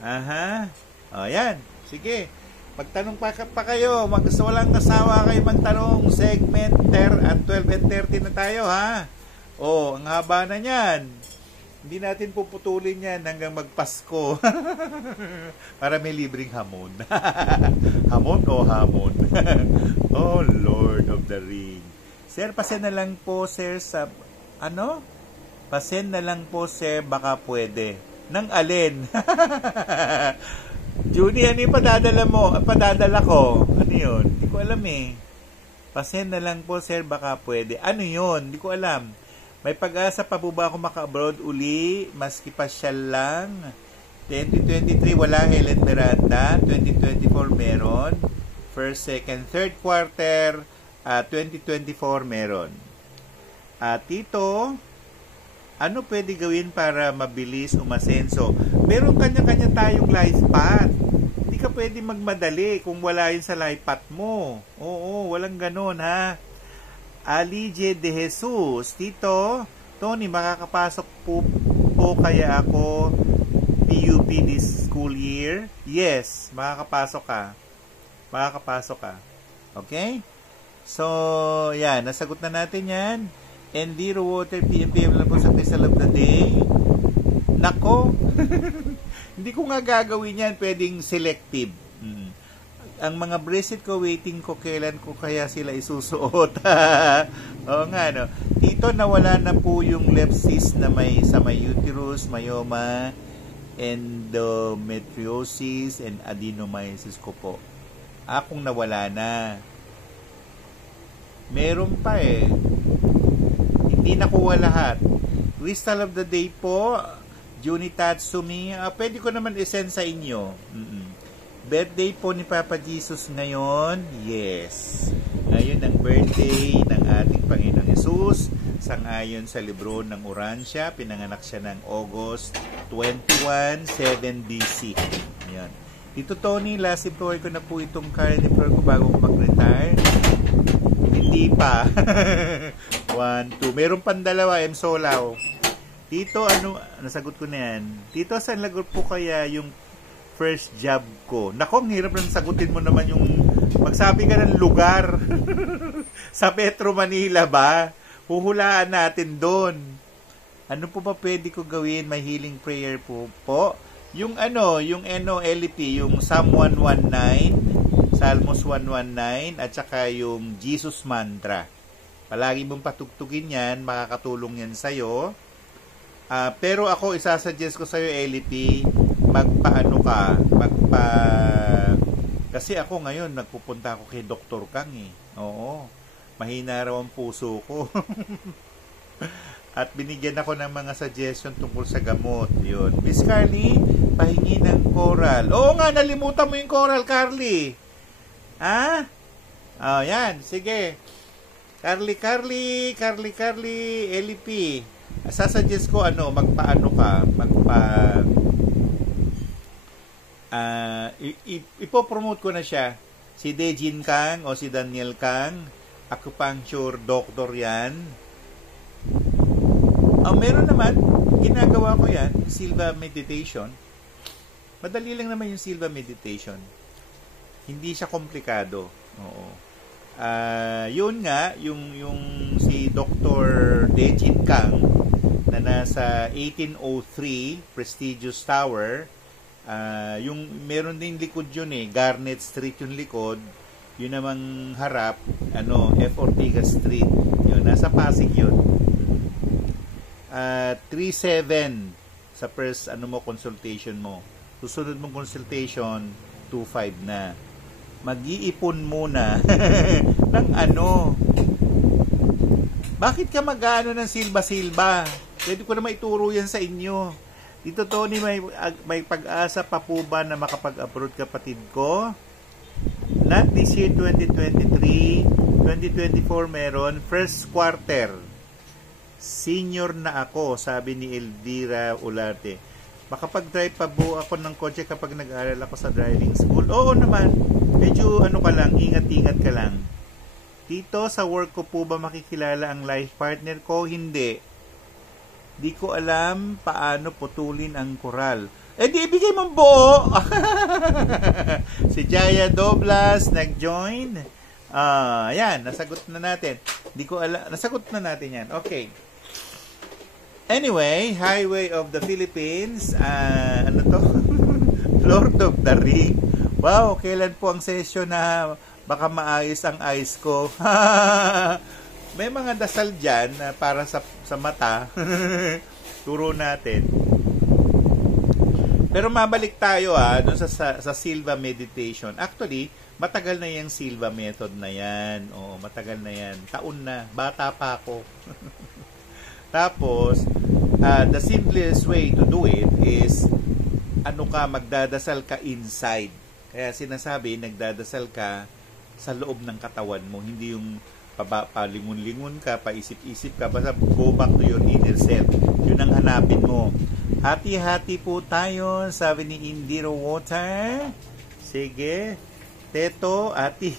Yan. Sige. Magtanong pa kayo. Walang kasawa kayo magtanong. Segment 12 and 13 na tayo, ang haba na niyan. Hindi natin puputulin yan hanggang magpasko. Para may libreng hamon. Hamon o hamon? Oh, Lord of the Ring. Sir, pasen na lang po, sir, sa... Pasen na lang po, sir, baka pwede. Nang alin? Judy, ano yung padadala mo? Padadala ko. Ano yun? Hindi ko alam Pasen na lang po, sir, baka pwede. Ano yun? Hindi ko alam. May pag-asa pa po ba ako maka-abroad uli? Maski pasyal lang? 2023 wala Helen Miranda. 2024 meron. First, second, third quarter, 2024 meron. Tito, ano pwede gawin para mabilis umasenso? Meron kanya-kanya tayong life path. Hindi ka pwede magmadali kung wala yun sa life path mo. Oo, walang ganun ha. Alije de Jesus, Tito, Tony, makakapasok po kaya ako PUP this school year? Yes, makakapasok ka. Makakapasok ka. Okay? So, yan. Nasagot na natin yan. ND, Water, PM lang po sa Crystal of the Day. Nako. Hindi ko nga gagawin yan. Pwedeng selective. Ang mga bracelet ko, waiting ko kailan ko kaya sila isusuot. Oo nga, no? Dito, nawala na po yung left cyst na sa may uterus, myoma, endometriosis, and adenomyosis ko po. Akong nawala na. Meron pa eh. Hindi nakuha lahat. Crystal of the Day po, Juni Tatsumi. Pwede ko naman isend sa inyo. Birthday po ni Papa Jesus ngayon. Yes. Ngayon ang birthday ng ating Panginoong Jesus. Sangayon sa libro ng Urantia. Pinanganak siya ng August 21, 7 BC. Ayan. Dito Tony, last employer ko na po itong current employer ko bago ko mag-retire. Hindi pa. 1, 2. Meron pang dalawa, M. Solaw. Dito, nasagot ko na yan. Dito, saan lagot po kaya yung first job ko? Nako, ang hirap lang sagutin mo naman yung magsabi ka ng lugar. Sa Metro Manila ba? Huhulaan natin doon. Ano po ba pwede ko gawin? May healing prayer po. Yung NOLP, yung Psalm 119, Psalmos 119, at saka yung Jesus Mantra. Palagi mong patugtugin yan, makakatulong yan sa'yo. Pero ako, isasuggest ko sa'yo, LP, kasi ako ngayon, nagpupunta ako kay Dr. Kang eh. Oo, mahina raw ang puso ko. At binigyan ako ng mga suggestion tungkol sa gamot. Yun. Miss Carly, pahingi ng coral. Oo nga, nalimutan mo yung coral, Carly. Ha? Yan. Sige. Carly, LP. Sasuggest ko, ipopromote ko na siya. Si Dejin Kang o si Daniel Kang. Acupuncture doctor yan. Meron naman, ginagawa ko yan, Silva Meditation. Madali lang naman yung Silva Meditation. Hindi siya komplikado. Oo. Yun nga, yung si Dr. Dejin Kang na nasa 1803 Prestigious Tower, yung meron din likod yun eh, Garnet Street yung likod, yun namang harap, F. Ortigas Street, yun, nasa Pasig yun. 3.7 sa first consultation mo. Susunod mong consultation 2.5 na. Mag-iipon muna ng Bakit ka mag-ano ng silba-silba? Pwede ko na maituro yan sa inyo. Dito Tony, may pag-asa pa po ba na makapag-abroad kapatid ko? Not this year 2023, 2024 meron, first quarter. Senior na ako, sabi ni Elvira Ularte. Makapag-drive pa po ako ng kotse kapag nag-aaral ako sa driving school? Oo naman. Medyo ingat-ingat ka lang. Dito sa work ko po ba makikilala ang life partner ko? Hindi. Di ko alam paano putulin ang koral. Di ibigay mong buo. Si Jaya Doblas nag-join. Yan, nasagot na natin. Di ko alam, nasagot na natin yan. Okay. Anyway, Highway of the Philippines, Lord of the Ring. Wow, kailan po ang session na baka maayos ang eyes ko? May mga dasal dyan para sa mata. Turo natin. Pero mabalik tayo doon sa Silva Meditation. Actually, matagal na yung Silva method na yan. Oo, matagal na yan. Taon na. Bata pa ako. Tapos, the simplest way to do it is ano ka, magdadasal ka inside. Kaya sinasabi, nagdadasal ka sa loob ng katawan mo, hindi yung palingon-lingon ka, paisip-isip ka, basta go back to your inner self. Yun ang hanapin mo. Hati-hati po tayo, sabi ni Indiro Water. Sige. Teto, ati,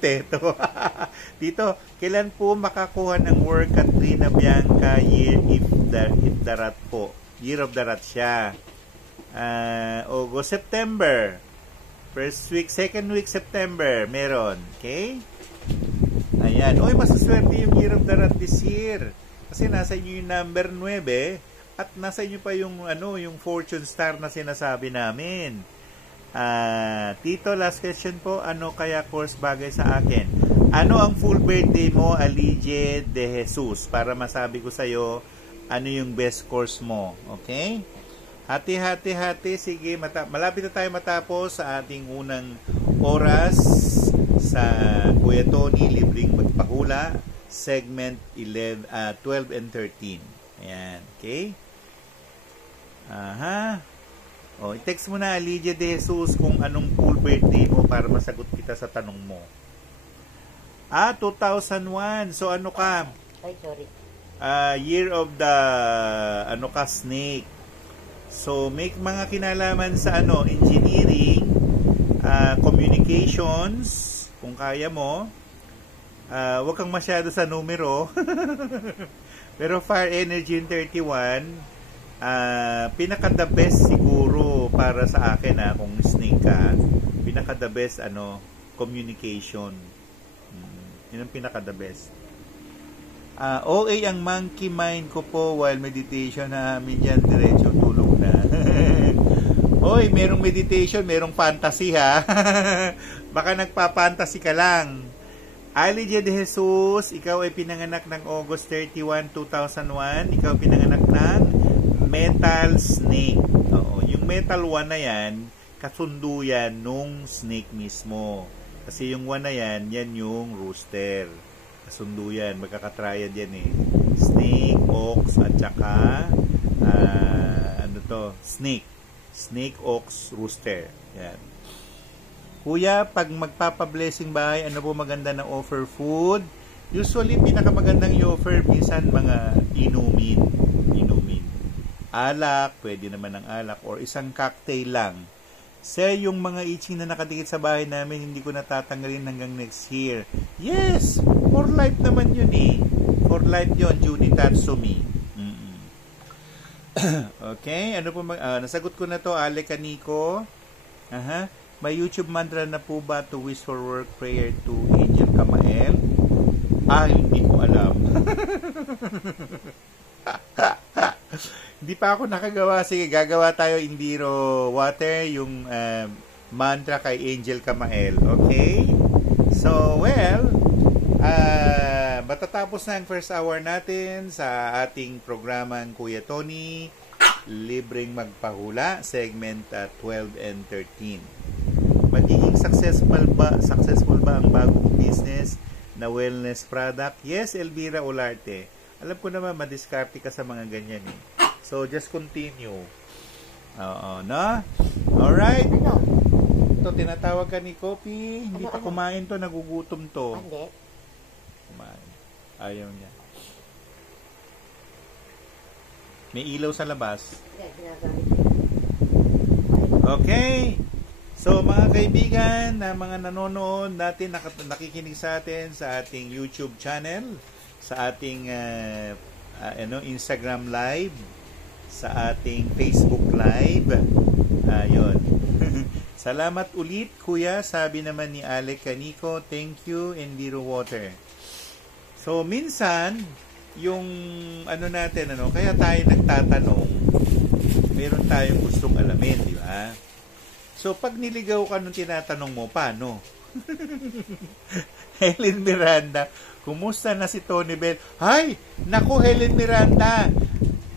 Teto. Dito, kailan po makakuha ng work Katrina Bianca year if the rat po? Year of the rat siya. August, September. First week, second week, September. Meron. Okay? Ayan. Oy, masaswerte yung year of the rat this year. Kasi nasa inyo yung number 9 at nasa inyo pa yung, yung fortune star na sinasabi namin. Tito, last question po. Ano kaya course bagay sa akin? Ano ang full birthday mo, Alige de Jesus? Para masabi ko sa'yo, ano yung best course mo. Okay? Hati. Sige, malapit na tayo matapos sa ating unang oras sa Kuya Tony, libreng magpahula, segment 12 and 13. Ayan. Okay? Aha. O, i-text mo na, Lydia De Jesus, kung anong full birthday mo para masagot kita sa tanong mo. 2001. So, ano ka? Ay, sorry. Year of the, snake. So, make mga kinalaman sa, engineering, communications, kung kaya mo. Huwag kang masyado sa numero. Pero, fire energy in 31, pinaka-the best siguro para sa akin kung snake ka, pinaka-the best communication. Yun ang pinaka-the best. OA ang monkey mind ko po while meditation namin dyan, diretso tulog na. Hoy, merong meditation, merong fantasy ha. Baka nagpa-fantasy ka lang. Alige de Jesus, ikaw ay pinanganak ng August 31, 2001. Ikaw pinanganak ng metal snake. Oo, yung metal 1 na yan, kasundo yan nung snake mismo. Kasi yung 1 na yan, yan yung rooster. Kasundo yan, magkakatriad yan eh. Snake, ox, at saka snake. Snake, ox, rooster. Yan. Kuya, pag magpapa-blessing bahay, ano po maganda na offer food? Usually, pinakamagandang i-offer, minsan mga inumin. Alak, pwede naman ng alak, or isang cocktail lang. Sir, yung mga itching na nakadikit sa bahay namin, hindi ko natatanggalin hanggang next year. Yes! For life naman yun eh. For life yun, Judy Tatsumi. Okay, ano po nasagot ko na to, Ale Kaniko. Aha. May YouTube mantra na po ba to wish for work prayer to Angel Kamael? Hindi ko alam. Hindi pa ako nakagawa. Sige, gagawa tayo, Indiro Water, yung mantra kay Angel Kamael. Okay? So, matatapos na ang first hour natin sa ating programang Kuya Tony, libreng magpahula, segment 12 and 13. Magiging successful ba ang bagong business na wellness product? Yes, Elvira Olarte. Alam ko naman, madiskarte ka sa mga ganyan eh. So, just continue. Oo, no? Alright. Ano? Ito, tinatawag ka ni Kopi. Hindi pa kumain to, nagugutom to. Hindi. Kumain. Ayaw niya. May ilaw sa labas. Okay. So, mga kaibigan, na mga nanonood natin, nakikinig sa atin sa ating YouTube channel, sa ating Instagram Live, sa ating Facebook Live. Ayun. Salamat ulit, Kuya. Sabi naman ni Alec Canico, thank you, Indiro Water. So, minsan, yung natin, kaya tayo nagtatanong, meron tayong gustong alamin, di ba? So, pag niligaw ka nung tinatanong mo, paano? Helen Miranda, kumusta na si Tony Bell? Hay! Naku, Helen Miranda!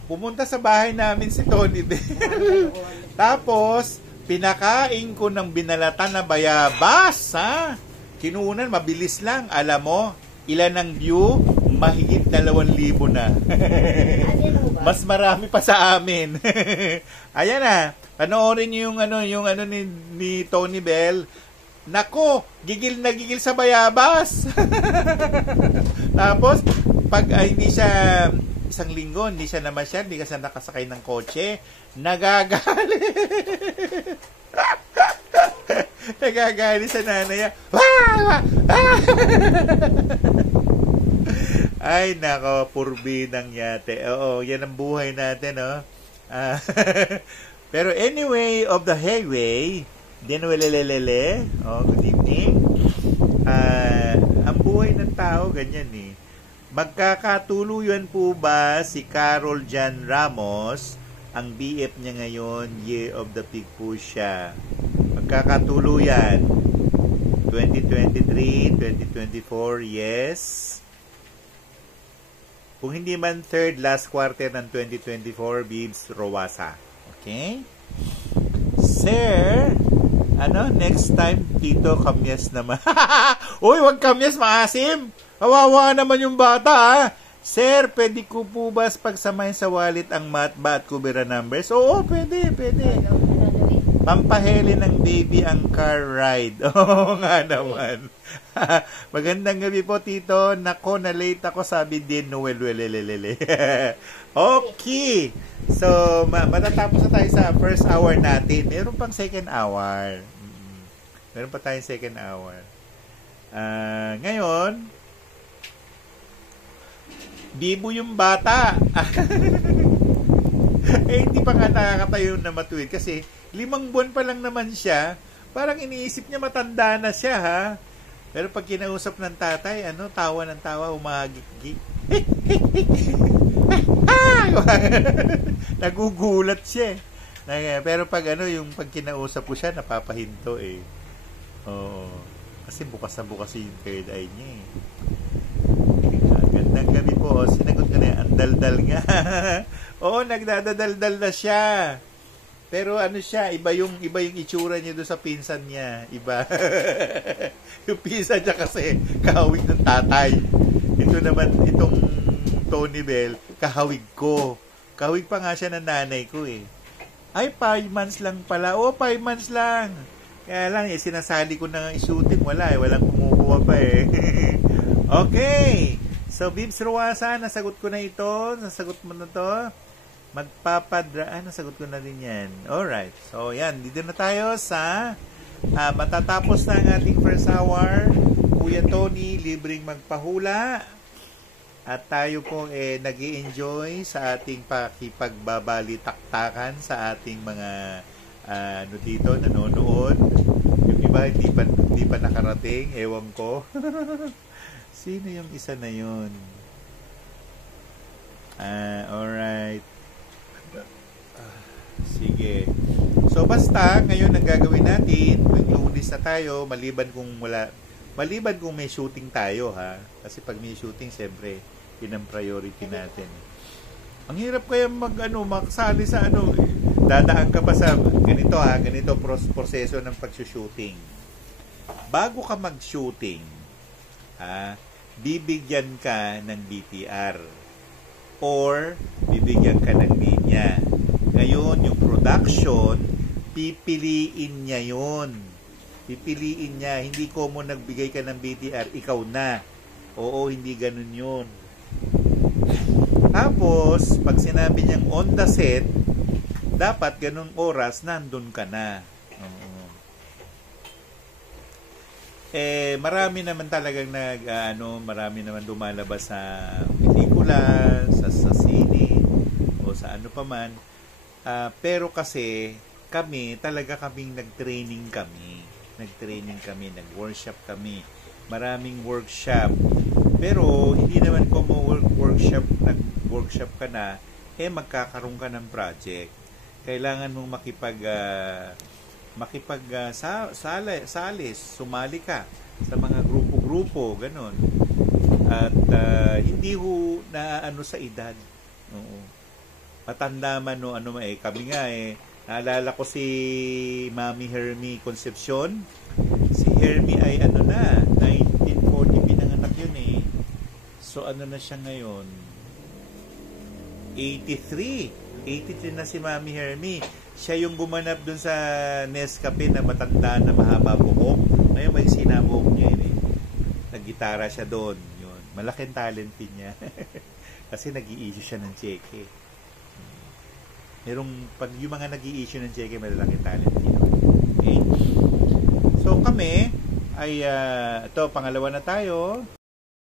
Pumunta sa bahay namin si Tony Bell. Tapos, pinakain ko ng binalatan na bayabas, ha? Kinuunan, mabilis lang. Alam mo, ilan ang view? mahigit 2,000 na. Mas marami pa sa amin. Ayan na. Panoorin niyo yung ano ni Tony Bell. Nako, gigil na gigil sa bayabas. Tapos, pag hindi siya isang linggo, hindi siya namasyal, hindi kasi nakasakay ng kotse, nagagalit. Nagagalit sa nanay niya. Ay, nako, purbidang yate. Oo, yan ang buhay natin, no? Pero anyway, of the highway, dinwelelelele, good evening. Ang buhay ng tao, ganyan eh. Magkakatuluyan po ba si Carol Jan Ramos? Ang BF niya ngayon, Year of the Pig po siya. Magkakatuluyan. 2023, 2024, yes. Kung hindi man third last quarter ng 2024, Bibs Rowasa. Okay? Sir, next time, Tito Kamyas naman. Uy, wag Kamyas, maasim. Kawawa naman yung bata, ha? Sir, pwede ko po ba pagsamahin sa wallet ang matba at kubera numbers? Oo, pwede. Pampaheli ng baby ang car ride. Oo nga naman. Magandang gabi po, Tito. Nako, na-late ako, sabi din Noel. Okay. So, matatapos na tayo sa first hour natin. Meron pang second hour. Meron pa tayong second hour. Ngayon, bibo yung bata. Hindi pa nga nakakatayo na matuwid kasi 5 buwan pa lang naman siya. Parang iniisip niya matanda na siya, ha? Pero pag kinausap ng tatay, tawa ng tawa, umagigi. Nagugulat siya. Pero pag yung pag kinausap ko siya, napapahinto eh. Oo. Kasi bukas na bukas yung third eye niya eh. Gandang gabi po. Sinagot ka na yan. Ang daldal nga. Oo, nagdadaldal na siya. Pero siya, iba yung itsura niya doon sa pinsan niya. Iba. Yung pinsan niya kasi kahawig ng tatay. Ito naman, itong Tony Bell, kahawig ko. Kahawig pa nga siya ng nanay ko eh. Ay, 5 months lang pala. 5 months lang. Kaya lang, sinasali ko na isutin. Wala eh. Walang kumukuha pa eh. Okay. So, Bibs Ruasa, nasagot ko na ito. Nasagot mo na to. Nasagot ko na din yan. Alright. So, yan. Dito na tayo sa matatapos na ang ating first hour. Kuya Tony, libreng magpahula. At tayo po nag-i-enjoy sa ating pakipagbabalitaktakan sa ating mga dito, nanonood. Yung iba, hindi pa nakarating. Ewan ko. Sino yung isa na yun? Alright. Sige. So, basta, ngayon ang gagawin natin, yung Lunes na tayo, maliban kung may shooting tayo, ha? Kasi pag may shooting, siyempre, yun ang priority natin. Ang hirap kaya makasali sa dadaan ka pa sa ganito proseso ng pag-shooting. Bago ka mag-shooting, bibigyan ka ng BTR or bibigyan ka ng linya. Ngayon, yung production, pipiliin niya yun. Pipiliin niya. Hindi ko mo nagbigay ka ng BTR, ikaw na. Oo, hindi ganun yun. Tapos, pag sinabi niyang on the set, dapat ganung oras, nandun ka na. Marami naman talagang marami naman lumalabas sa pelikula, sa sine, o sa ano pa man. Pero kasi kaming nag-training kami, nag-workshop kami. Maraming workshop. Pero hindi naman ko nag-workshop ka na, magkakaroon ka ng project. Kailangan mong sumali ka sa mga grupo-grupo, ganun. At hindi na sa edad. Oo. Matanda man kami nga naalala ko si Mami Hermie Concepcion. Si Hermie ay 1940 pinanganak yun eh. So, ano na siya ngayon? 83. 83 na si Mami Hermie. Siya yung gumanap dun sa Nescafe na matanda na mahaba buhok. Ngayon may sinabok niya yun eh. Naggitara siya doon. Yun. Malaking talent din niya. Kasi nag-i-issue siya ng cheque. Pag yung mga nag-i-issue ng cheque, malaking talent din. Okay? So kami ay ito, pangalawa na tayo.